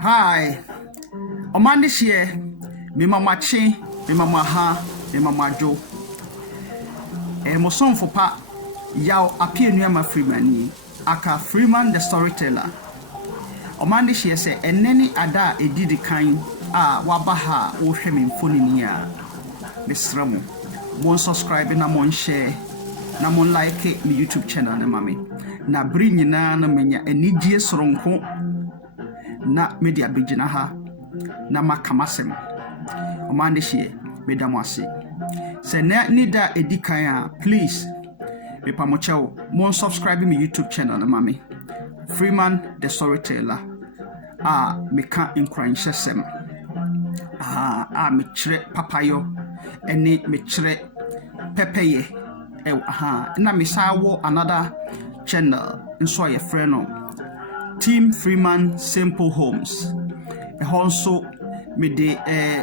Hi. Omande share. Me mama chi, me mama ha, me mama jo. Mo son for pa yaw apie nuama Freeman aka Freeman the storyteller. Omande share say eneni ada edidi kan a waba ha wo hwe me mfoni ni a. Mesra mo. Mon subscribe na mon share na mon like me YouTube channel na mame. Na bri nyina na menya enidie soronko na media bigina ha na makamasem. Omande share medamwase. Se na nida edikan a please me pamochao mon subscribe me YouTube channel na mame. Freeman the storyteller. Me ka nkranhye sem. Me kire papayo ene me kire pepeye. Na me sa wo another channel nso ye frɛ no Team Freeman Simple Homes. Also me de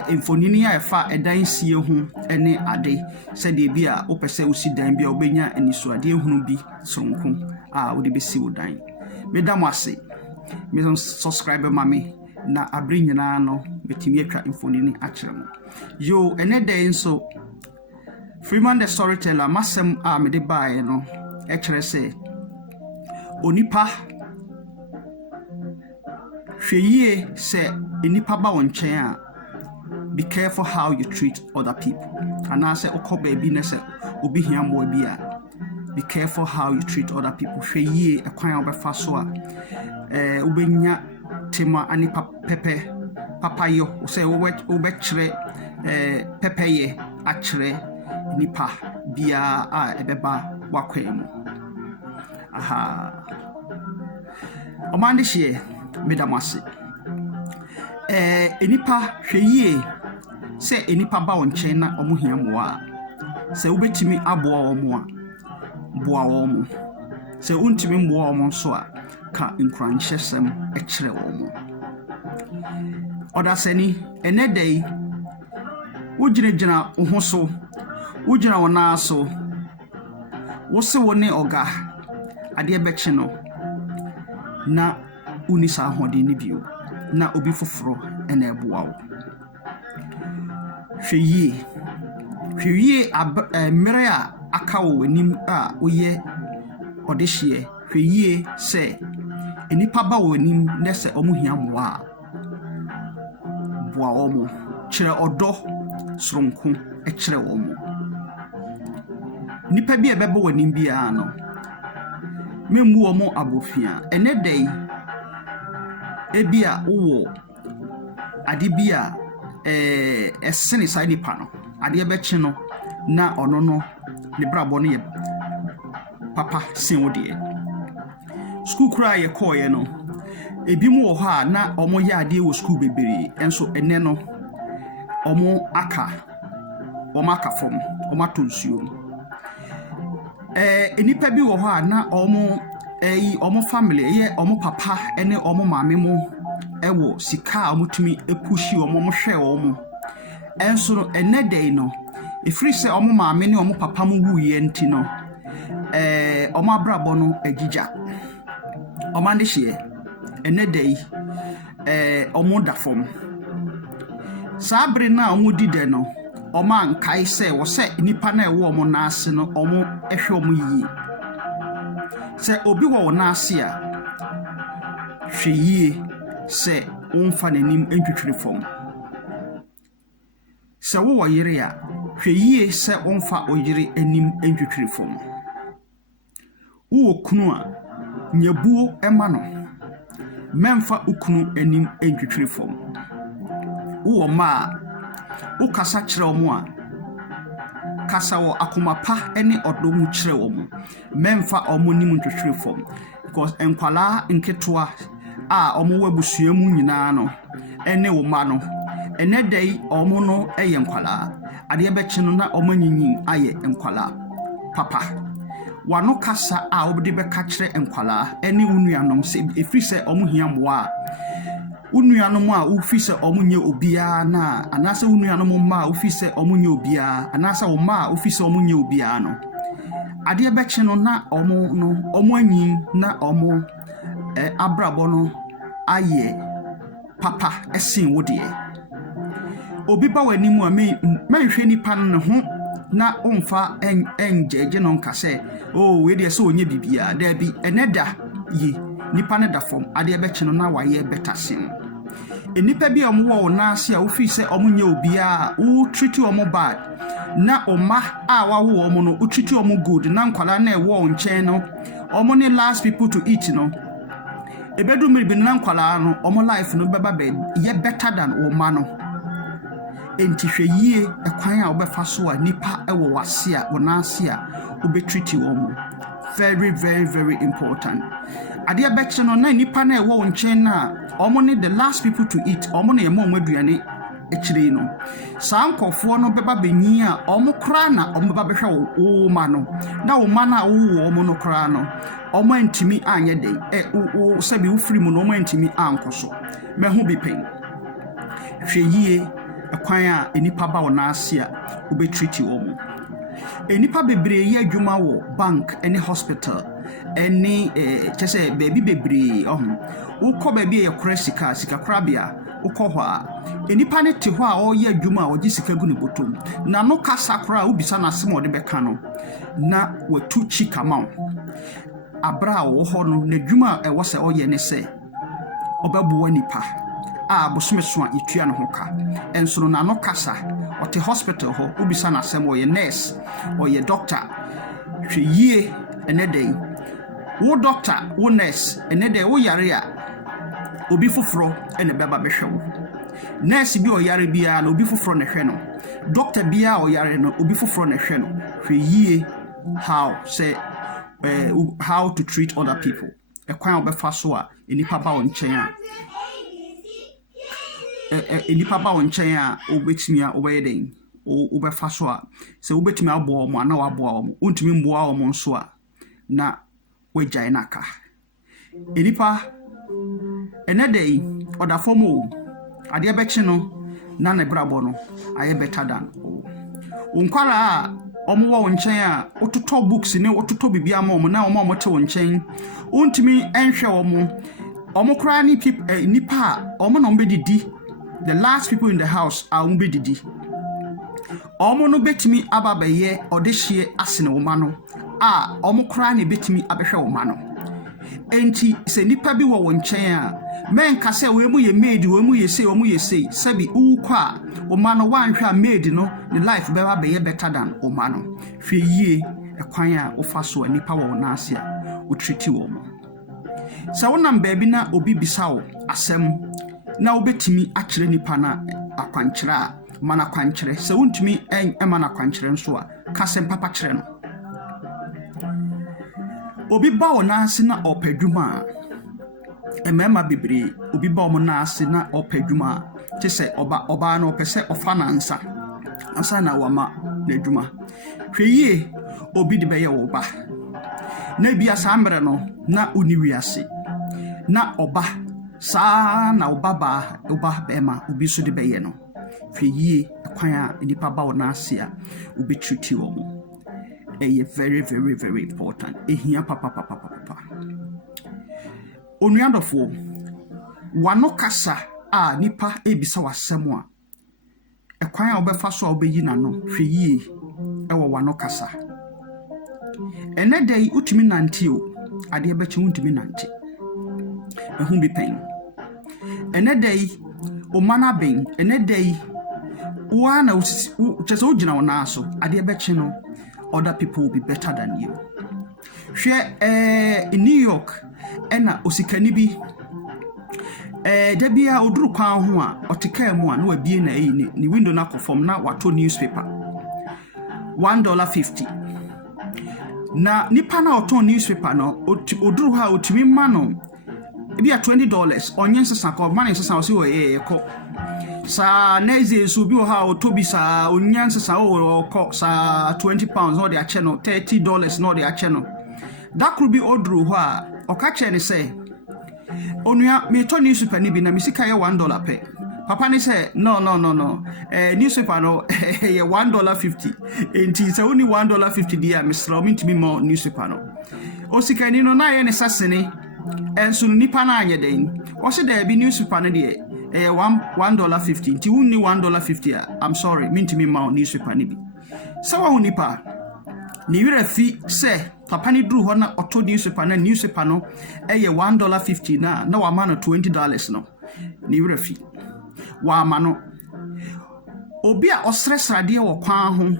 infonini a fa edan sie ho ene ade se de bi a opese usi dan bi a obenya eniso ade ehunu bi sonko wo de besi wo dan. Me da mo ase. Me subscribe mame na abri nyina no betimi atwa infonini a kyerɛ mo. Yo ene day nso Freeman the storyteller masem me de bae no e kyerɛ se onipa hweyie se enipa ba won chen a be careful how you treat other people. Ana se okoba bi na se obi hia mo bi a be careful how you treat other people. Hweyie ekwan obefa so a obenya tema anipa pepe papayo se obekire pepeye akire nipa bia a ebeba wakwemu. Omande hye medamase. Enipa hweyie se enipa ba wonchen na omo hia mo a se ubetimi aboa omo a boa omo. Se untimi mboa omo so a ka nkranhye sem e kire omo. Odaseni enedei ugirejina ho so ugina wona so wo se woni oga ade ebechi no na unisa hode ni bio na obi foforo ena eboa wo hweye mere a aka wo anim a oye odehye hweye se enipa ba wo anim na se omo hia moa boa omo kire odo soronko e kire omo nipa bi ebebo wo anim bia no membu omo abofia enedai ebia wo ade bia esene sai nipa no ade ebechi no na ono no ne brabo no ye papa sen wo de school kura ye koye no ebi mu wo ha na omo ye ade wo school bebere enso ene no omo aka fom omo atonsuo enipa bi wo ha na omo family ye omo papa ene omo maame mo ewo sika omutumi epushi omo hwe omo enso no enedai no efiri se omo maame ne omo papa mo wuye nti no omo abrabo no agija omo ande hye enedai omo dafom sabre na omo dide no omo ankai se wo se nipa na ewo omo na ase no omo ehwe omo yi se obi wo na ase a hweyie se onfa nanim entwetwere fom se wo yire a hweyie se onfa oyire anim entwetwere fom wo kunu a nyabuo ema no memfa ukunu anim entwetwere fom wo ma wo kasa kire omo a kasa wo akomapa ene odomu kire omo memfa omo nim ntwetwere fom because enkwala nketoa a omo wabusuamu nyina no ene wo ma no enedai omo no eye nkwala ade ebechi no na omo nyinyin aye nkwala papa wano kasa a obde beka kire nkwala ene unuanom se efiri se omo hia moa unuanom a ufi se omo nye obia na anase unuanom ma ufi se omo nye obia anase o ma ufi se omo nye obia no ade ebechi no na omo anyin na omo abrabo no aye papa ɛsen wo de obi ba wani mu a menhwe nipa no ho na omfa enjeje no nka sɛ we de sɛ onye bibia da bi eneda yi nipa ne da fom ade ɛbɛkye no na waye betasen enipa bi omwo na ase a ofi sɛ omunye obia wo treat omo bad na oma a wawo omo no treat omo good na nkwala na ewo nkyɛn no omo ne last people to eat no ebedu miri bi na nkwala no omo life no beba be ye better than oma no enti hwɛ yie ekwan a obefa so a nipa ewo wase a wona ase a obetreat omo very very very important ade abɛkye no na nipa na ewo nkyɛn na omo ne the last people to eat omo na emo aduane ekyire no sankofo no beba benyi a omo kra na omo beba behwe wo ma no na wo ma na wo omo no kra no omo antimi anye den wo sabi wo firi mu no omo antimi ankoso mehu bi pen hwɛ yie akwan a enipa ba wo na ase a obetreat omo enipa bebre ye adwuma wo bank any hospital any chese baby bebre wo kɔ baby ye kora sika korabia wo kɔ hɔ a enipa ne te hɔ a o ye adwuma a ogi sika gu ne botom na no kasa kora wo bisa na sem ode bɛka no na watu chika ma abra wo hɔ no na adwuma ɛwɔ sɛ o ye ne sɛ obɛboa nipa a bosomeso a etua no hoka enso na no kasa ote hospital ho ubisa na sem o ye nurse o ye doctor hwe yie enedey wo doctor wo nurse enedey wo yare a obi foforo ene beba behwe wo nurse bi o yare bia na obi foforo ne hwe no doctor bia o yare no obi foforo ne hwe no hwe yie how to treat other people ekwan obefa so a enipa ba wo nkyɛn a enipa ba wo nkyɛn a obetimi a obɛyɛ den obɛfa so a sɛ obetimi aboa mo ana waboa mo untimi mboa mo nso a na wagyae naka enipa enedei odafom o ade bɛkye no na ne brabo no aye better than unkwala a omo wo nkyɛn a ototo books ne ototo bibia ma omo na omo te wo nkyɛn untimi enhwɛ omo kra ni nipa a omo no mbedidi the last people in the house are umbedidi omo no betimi ababaye odehye asene wo ma no a omo kra ne betimi abehwe wo ma no enti se nipa bi wo nkyɛn a men ka se we mu ye maid we mu ye sei sabi ukwa a wo ma no wanhwe a maid no the life beba be better than wo ma no hwe yie ekwan a wo fa so nipa wo na ase a wo treat wo mo sa wonam baabi na obi bisa wo asɛm na obetimi akyere nipa na akwankyere a mana kwankyere se wontumi mana kwankyere nso a kasem papa kyere no obi ba wo na ase na opadwuma emema bebre obi ba wo na ase na opadwuma te se oba na opese ofa na ansa na wama na adwuma hwe yie obi de beye wo ba na bia sambre no na uniwiase na oba sa na oba bema obi so de beye no hwe yie kwan a nipa ba wo na ase a obi treat wo mo very very very important ehia papa onuadofo wano kasa a nipa ebisa wasɛm a ekwan a obefa so a obeyi na no hwe yie ewo wano kasa enedai utimi nante o ade ebeche untimi nante ehu bi pen enedai o mana ben enedai wa na chese ugina wona so ade ebeche no other people will be better than you hwe in New York ena osikani bi da bia oduru kwan ho a oteka mu a na wabie na ni window na kofom na wato newspaper $1.50 na nipa na oto newspaper no oduru ha otimi ma no bia $20 onye nsesa ko ma nsesa o se o ko sa neze so bi o ha otobi sa onyanse sa o ko sa £20 no de a che no $30 no de a che no that could be odru ho a o ka che ne say onua me to newspaper ni bi na me sika ye $1 pe papa ni say no newspaper no ye $1.50 enti say only $1.50 dia me sra me ntimi mo newspaper no o sika ni no na ye ne sasene enso nipa na anye den o se da bi newspaper no de $1.50 nti wonni $1.50 I'm sorry minti me ma newspaper ni bi sawa hu nipa ni wira fi se papa ni duru ho na auto newspaper no $1.50 na wa ma no $20 no ni wira fi wa ma no obi a osresrade wo kwan ho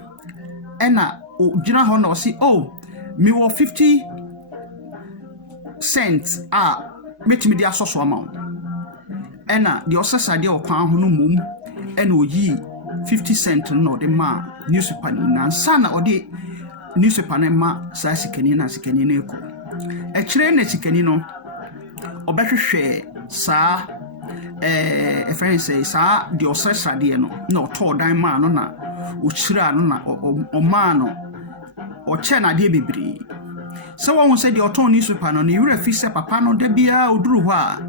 ena ogina ho na o si me wo 50 cents metimi di asoso amount ena di osresrade wo kwan ho no mom ena oyi 50 cents no de ma newspaper ni na sana odi newspaper na ma sa sikani na sikani na eko e kire na sikani no obehwehwe sa friend say sa di osresrade no na oto dan ma no na ochira no na o ma no o che na de bebiri se won say di oto newspaper no ni wura fi se papa no da bia oduru ho a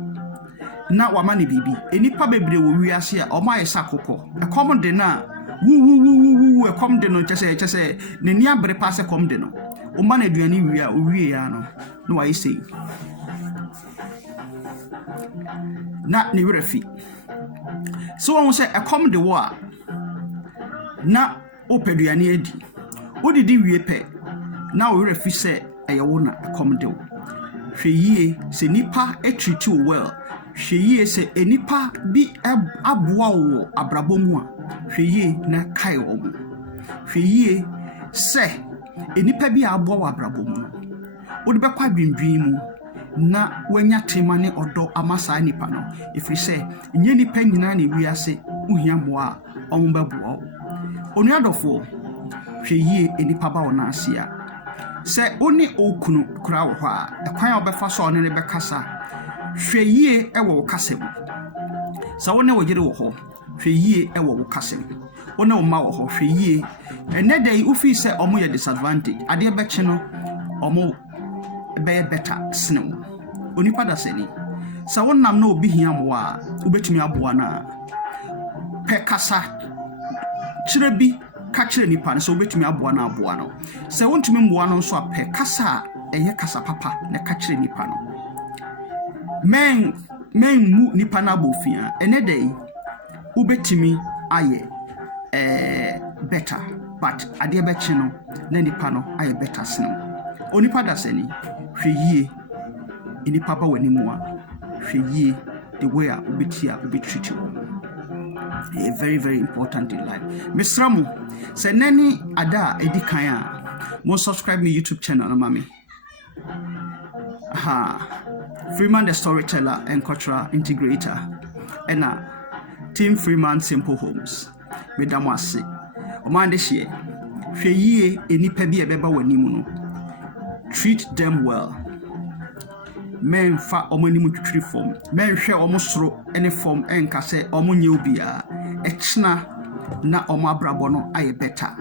na wa ma ne bibi enipa bebiri wo wiase a o ma yesa kokko e kom de na wu e kom de no chese ne ni abre passe kom de no o ma na aduani wi a o wie ya no no wa yesi na ni wura fi so won say e kom de wo a na opeduane adi odidi wie pe na o wura fi se eyewo na e kom de wo hweyie se nipa treat you well hweyie se enipa bi aboa wo abrabomu a hweyie na kai wo mu hweyie se enipa bi aboa wo abrabomu no odi be kwa dwindwin mu na wanya tema ne odo amasa nipa no efiri se nye nipa nyina na wiase uhia moa omba buo onu adofo hweyie enipa ba wona asia se oni okunu kura wo ha ekwan obefa so ne bekasa hweyie ewo kasem sa wona wogire wo ho hweyie ewo kasem wona wo ma wo ho hweyie enedai ufi se omo ye disadvantage ade beche no omo be better sinem onipa da seni sa wonam na obi hia moa ubetumi aboa na pekasa kire bi ka kire nipa no so obetumi aboa na aboa no se wontumi mboa no so apekasa eye kasa papa na ka kire nipa no men mu nipa na bofia enedai ubetumi aye better but ade beche no na nipa no aye better sinem onipa da seni hweyie enipa ba wani mu a hweyie the way a obetia obetreat you very very important in life misramu se nani ada edikan a mo subscribe me YouTube channel na mami Freeman the storyteller and cultural integrator ena Team Freeman Simple Homes medamwase omande hye hweyie enipa bi ebeba wani mu no treat them well men fa omanimu twitwiri form men hwe omosoro ene form enka se omonye obia echna na omabrabo no aye better.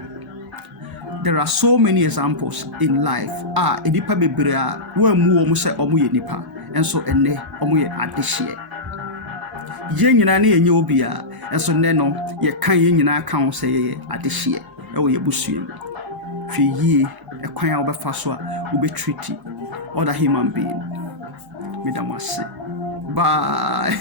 There are so many examples in life edipa bebre a wa mu omo se omo ye nipa enso enne omo ye adehye ye nyina na yenye obia enso ne no ye kan ye nyina kan wo se ye adehye e wo ye busuem hweyie ekwan a obefa so a obetreat other human being. Bye.